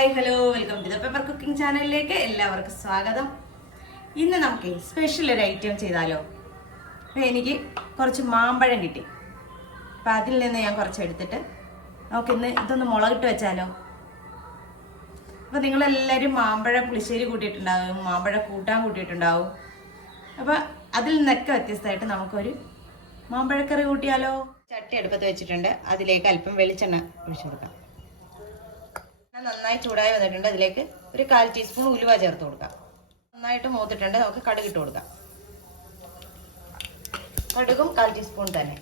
Hi hello welcome to the paper cooking ചാനലിലേക്ക് എല്ലാവർക്കും സ്വാഗതം. ഇന്ന് നമുക്ക് സ്പെഷ്യൽ ഒരു ഐറ്റം ചെയ്താലോ? എനിക്ക് കുറച്ച് മാമ്പഴം കിട്ടി. അപ്പം അതിൽ നിന്ന് ഞാൻ കുറച്ച് എടുത്തിട്ട് നമുക്ക് ഇന്ന് ഇതൊന്ന് മുളകിട്ട് വെച്ചാലോ? അപ്പം നിങ്ങളെല്ലാവരും മാമ്പഴം പുളിശ്ശേരി കൂട്ടിയിട്ടുണ്ടാവും മാമ്പഴം കൂട്ടാൻ കൂട്ടിയിട്ടുണ്ടാവും. അപ്പം അതിൽ നിന്നൊക്കെ വ്യത്യസ്തമായിട്ട് നമുക്കൊരു മാമ്പഴക്കറി കൂട്ടിയാലോ? ചട്ടി അടുപ്പത്ത് വെച്ചിട്ടുണ്ട്. അതിലേക്ക് അല്പം വെളിച്ചെണ്ണ ഒഴിച്ചു കൊടുക്കാം. നന്നായി ചൂടായി വന്നിട്ടുണ്ട്. അതിലേക്ക് ഒരു കാൽ ടീസ്പൂൺ ഉലുവ ചേർത്ത് കൊടുക്കാം. നന്നായിട്ട് മൂത്തിട്ടുണ്ട്. നമുക്ക് കടുക് ഇട്ട് കൊടുക്കാം. കടുകും കാൽ ടീസ്പൂൺ തന്നെ.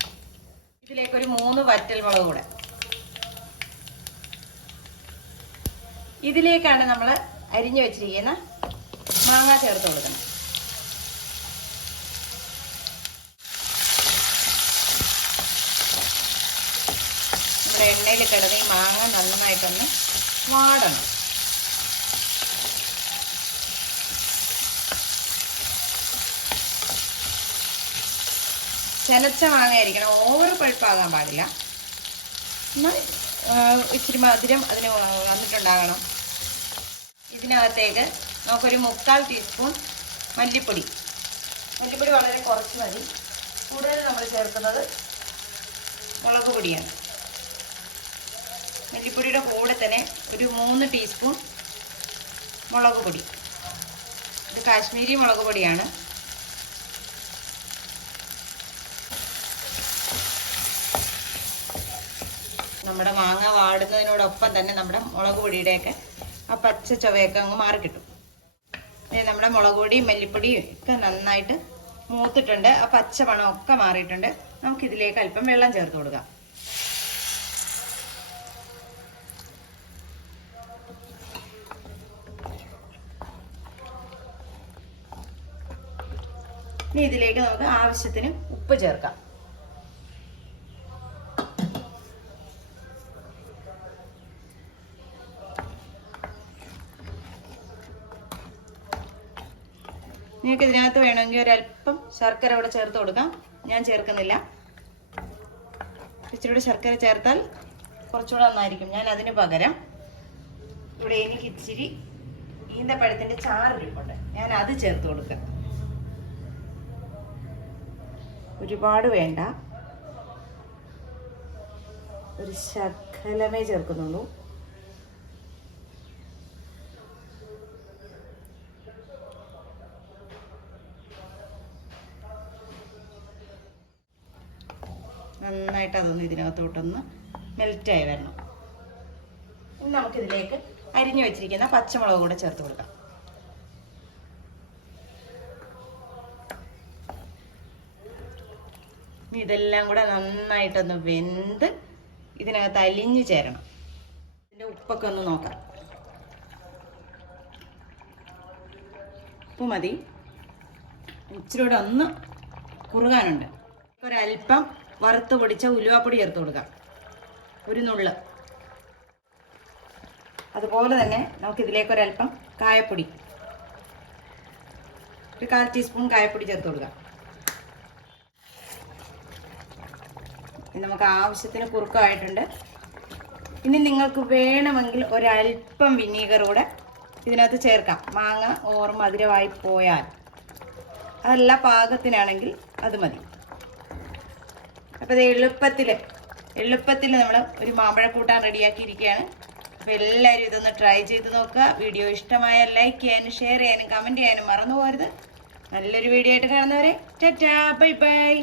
ഇതിലേക്ക് ഒരു മൂന്ന് വറ്റൽ മുളക് കൂടെ. ഇതിലേക്കാണ് നമ്മൾ അരിഞ്ഞു വെച്ചിരിക്കുന്ന മാങ്ങ ചേർത്ത് കൊടുക്കണം നമ്മുടെ എണ്ണയിൽ കിടന്ന് ഈ മാങ്ങ നന്നായിട്ടൊന്ന് വാടണം ചെനച്ച മാങ്ങ ആയിരിക്കണം ഓവർ പഴുപ്പാകാൻ പാടില്ല. എന്നാൽ ഇച്ചിരി മധുരം അതിന് വന്നിട്ടുണ്ടാകണം. ഇതിനകത്തേക്ക് നമുക്കൊരു മുക്കാൽ ടീസ്പൂൺ മല്ലിപ്പൊടി. മല്ലിപ്പൊടി വളരെ കുറച്ച് മതി. കൂടുതൽ നമ്മൾ ചേർക്കുന്നത് മുളക് പൊടിയാണ്. മല്ലിപ്പൊടിയുടെ കൂടെ തന്നെ ഒരു മൂന്ന് ടീസ്പൂൺ മുളക് പൊടി. ഇത് കാശ്മീരി മുളക് പൊടിയാണ്. നമ്മുടെ മാങ്ങ വാടുന്നതിനോടൊപ്പം തന്നെ നമ്മുടെ മുളക് പൊടിയുടെയൊക്കെ ആ പച്ച ചുവയൊക്കെ അങ്ങ് മാറിക്കിട്ടും ദേ നമ്മുടെ മുളക് പൊടിയും മല്ലിപ്പൊടിയും ഒക്കെ നന്നായിട്ട് മൂത്തിട്ടുണ്ട്. ആ പച്ച മണമൊക്കെ മാറിയിട്ടുണ്ട്. നമുക്കിതിലേക്ക് അല്പം വെള്ളം ചേർത്ത് കൊടുക്കാം. ഇനി ഇതിലേക്ക് നമുക്ക് ആവശ്യത്തിന് ഉപ്പ് ചേർക്കാം. നിങ്ങൾക്ക് ഇതിനകത്ത് വേണമെങ്കിൽ ഒരല്പം ശർക്കര ഇവിടെ ചേർത്ത് കൊടുക്കാം. ഞാൻ ചേർക്കുന്നില്ല. ഇച്ചിരി ശർക്കര ചേർത്താൽ കുറച്ചുകൂടെ നന്നായിരിക്കും. ഞാൻ അതിന് പകരം ഇവിടെ എനിക്ക് ഇച്ചിരി ഈന്തപ്പഴത്തിന്റെ ചാറ് ഇരിപ്പുണ്ട്. ഞാൻ അത് ചേർത്ത് കൊടുക്കാം. ഒരുപാട് വേണ്ട. ഒരു ശകലമേ ചേർക്കുന്നുള്ളൂ. നന്നായിട്ട് അതൊന്ന് ഇതിനകത്തോട്ടൊന്ന് മെൽറ്റായി വരണം. ഇനി നമുക്കിതിലേക്ക് അരിഞ്ഞു വെച്ചിരിക്കുന്ന പച്ചമുളക് കൂടെ ചേർത്ത് കൊടുക്കാം. ഇനി ഇതെല്ലാം കൂടെ നന്നായിട്ടൊന്ന് വെന്ത് ഇതിനകത്ത് അലിഞ്ഞു ചേരണം. ഇതിന്റെ ഉപ്പൊക്കെ ഒന്ന് നോക്കാം. ഉപ്പ് മതി. ഇച്ചിരി കൂടെ ഒന്ന് കുറുകാനുണ്ട്. ഒരല്പം വറുത്ത് പൊടിച്ച ഉലുവാപ്പൊടി ചേർത്ത് കൊടുക്കാം. ഒരു നുള്ള്. അതുപോലെ തന്നെ നമുക്ക് ഇതിലേക്ക് ഒരല്പം കായപ്പൊടി. ഒരു കാൽ ടീസ്പൂൺ കായപ്പൊടി ചേർത്ത് കൊടുക്കാം. നമുക്ക് ആവശ്യത്തിന് കുറുക്കമായിട്ടുണ്ട് ഇനി നിങ്ങൾക്ക് വേണമെങ്കിൽ ഒരല്പം വിനീഗർ കൂടെ ഇതിനകത്ത് ചേർക്കാം. മാങ്ങ ഓർ മധുരമായി പോയാൽ. അതല്ല പാകത്തിനാണെങ്കിൽ അത് മതി. അപ്പോൾ ഇത് എളുപ്പത്തിൽ എളുപ്പത്തിൽ നമ്മൾ ഒരു മാമ്പഴ കൂട്ടാൻ റെഡിയാക്കിയിരിക്കുകയാണ്. അപ്പോൾ എല്ലാവരും ഇതൊന്ന് ട്രൈ ചെയ്ത് നോക്കുക. വീഡിയോ ഇഷ്ടമായാൽ ലൈക്ക് ചെയ്യാനും ഷെയർ ചെയ്യാനും കമന്റ് ചെയ്യാനും മറന്നു പോകരുത്. നല്ലൊരു വീഡിയോ ആയിട്ട് കാണുന്നവരെ ടാറ്റാ ബൈ ബൈ.